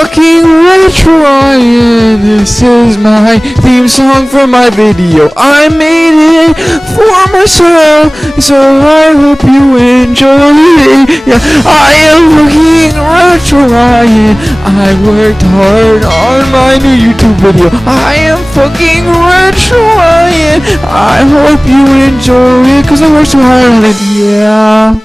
fucking RetroRyan. This is my theme song for my video. I made it for myself, so I hope you enjoy it. Yeah, I am fucking RetroRyan. I worked hard on my new YouTube video. I am fucking RetroRyan. I hope you enjoy it, cause I worked so hard on it. Yeah.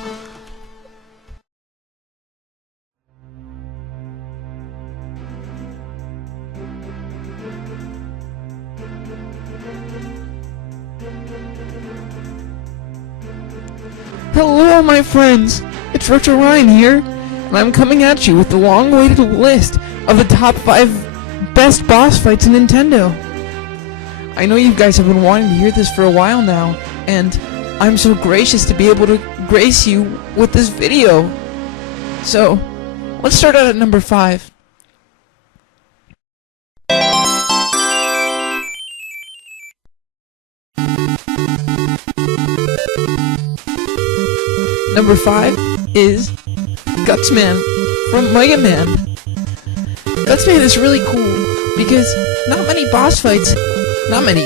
Hello my friends, it's RetroRyan here, and I'm coming at you with the long-awaited list of the top 5 best boss fights in Nintendo. I know you guys have been wanting to hear this for a while now, and I'm so gracious to be able to grace you with this video. So, let's start out at number 5. Number 5 is Gutsman from Mega Man. Gutsman is really cool because not many boss fights, not many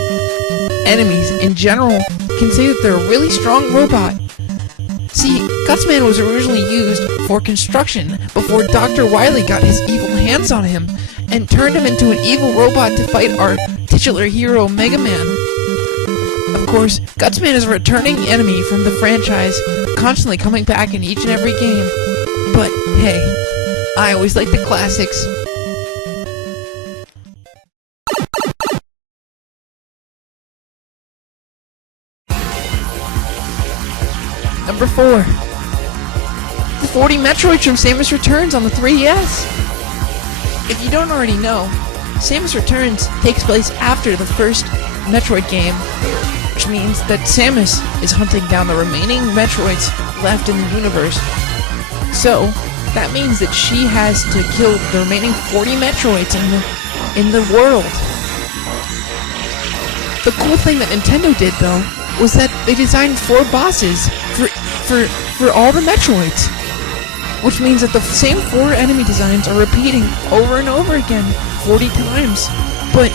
enemies in general, can say that they're a really strong robot. See, Gutsman was originally used for construction before Dr. Wily got his evil hands on him and turned him into an evil robot to fight our titular hero Mega Man. Of course, Gutsman is a returning enemy from the franchise, constantly coming back in each and every game. But hey, I always like the classics. Number 4. The 40 Metroids from Samus Returns on the 3DS. If you don't already know, Samus Returns takes place after the first Metroid game, which means that Samus is hunting down the remaining Metroids left in the universe. So, that means that she has to kill the remaining 40 Metroids in the world. The cool thing that Nintendo did, though, was that they designed 4 bosses for all the Metroids, which means that the same 4 enemy designs are repeating over and over again 40 times. But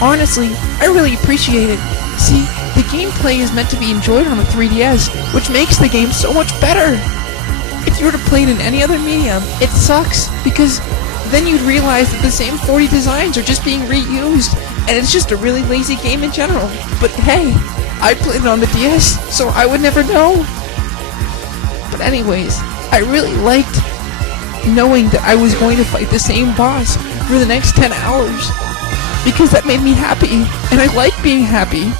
honestly, I really appreciate it. See, the gameplay is meant to be enjoyed on the 3DS, which makes the game so much better. If you were to play it in any other medium, it sucks, because then you'd realize that the same 40 designs are just being reused, and it's just a really lazy game in general. But hey, I played it on the DS, so I would never know. But anyways, I really liked knowing that I was going to fight the same boss for the next 10 hours, because that made me happy, and I like being happy.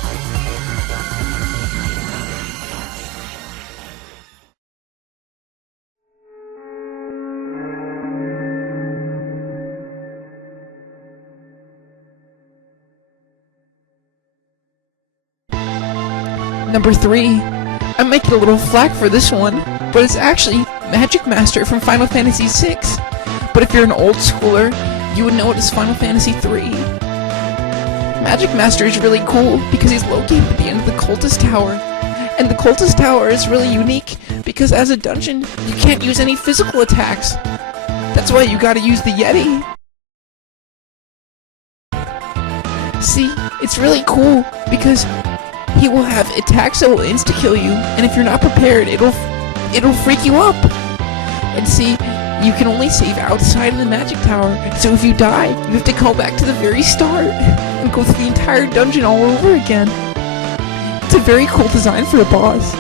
Number 3, I might get a little flack for this one, but it's actually Magic Master from Final Fantasy VI. But if you're an old schooler, you would know it as Final Fantasy III. Magic Master is really cool because he's located at the end of the Cultist Tower. And the Cultist Tower is really unique because as a dungeon, you can't use any physical attacks. That's why you gotta use the Yeti. See, it's really cool because he will have attacks that will insta-kill you, and if you're not prepared, it'll freak you up. And see, you can only save outside of the Magic Tower, so if you die, you have to go back to the very start and go through the entire dungeon all over again. It's a very cool design for a boss.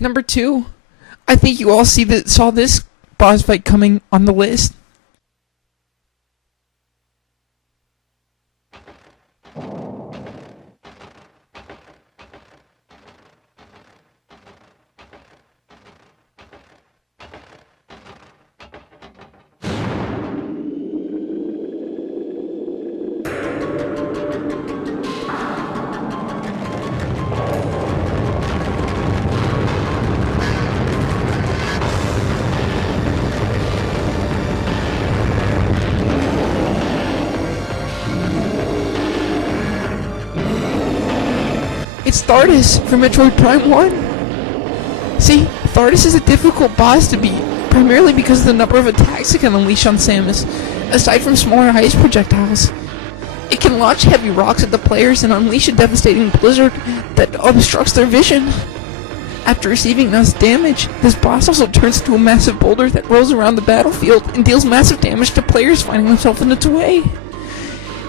Number 2, I think you all saw this boss fight coming on the list. It's Stardust from Metroid Prime 1. See, Thardus is a difficult boss to beat, primarily because of the number of attacks it can unleash on Samus, aside from smaller ice projectiles. It can launch heavy rocks at the players and unleash a devastating blizzard that obstructs their vision. After receiving enough damage, this boss also turns into a massive boulder that rolls around the battlefield and deals massive damage to players finding themselves in its way.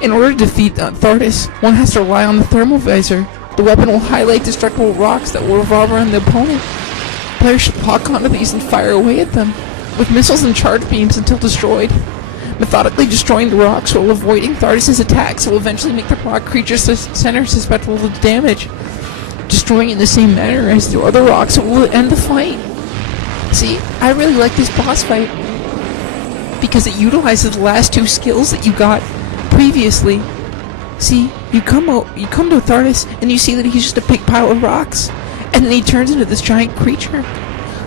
In order to defeat Thardus, one has to rely on the thermal visor. The weapon will highlight destructible rocks that will revolve around the opponent. Players should lock onto these and fire away at them, with missiles and charge beams until destroyed. Methodically destroying the rocks while avoiding Thardus' attacks will eventually make the rock creature's center susceptible to damage. Destroying in the same manner as the other rocks will end the fight. See, I really like this boss fight because it utilizes the last two skills that you got previously. See, you come to Thardus and you see that he's just a big pile of rocks, and then he turns into this giant creature.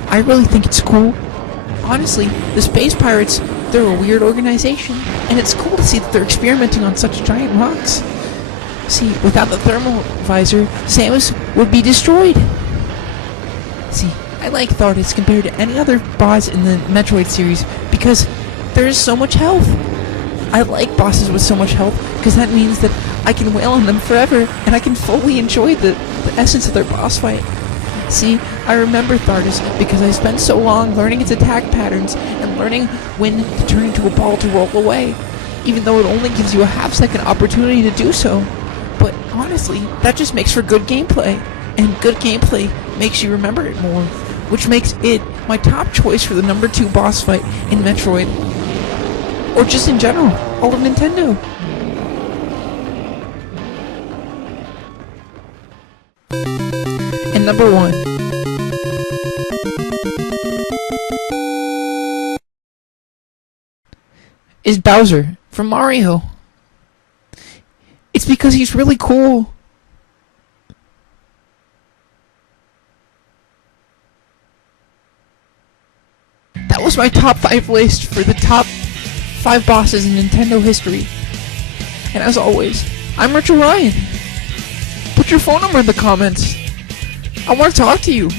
I really think it's cool. Honestly, the Space Pirates, they're a weird organization, and it's cool to see that they're experimenting on such giant rocks. See, without the thermal visor, Samus would be destroyed. See, I like Thardus compared to any other boss in the Metroid series because there is so much health. I like bosses with so much health because that means that I can wail on them forever and I can fully enjoy the essence of their boss fight. See, I remember Thardus because I spent so long learning its attack patterns and learning when to turn into a ball to roll away, even though it only gives you a half-second opportunity to do so. But honestly, that just makes for good gameplay, and good gameplay makes you remember it more, which makes it my top choice for the number 2 boss fight in Metroid, or just in general, all of Nintendo. And number 1 is Bowser from Mario. It's because he's really cool. That was my top 5 list for the top 5 bosses in Nintendo history. And as always, I'm RetroRyan. Put your phone number in the comments. I want to talk to you.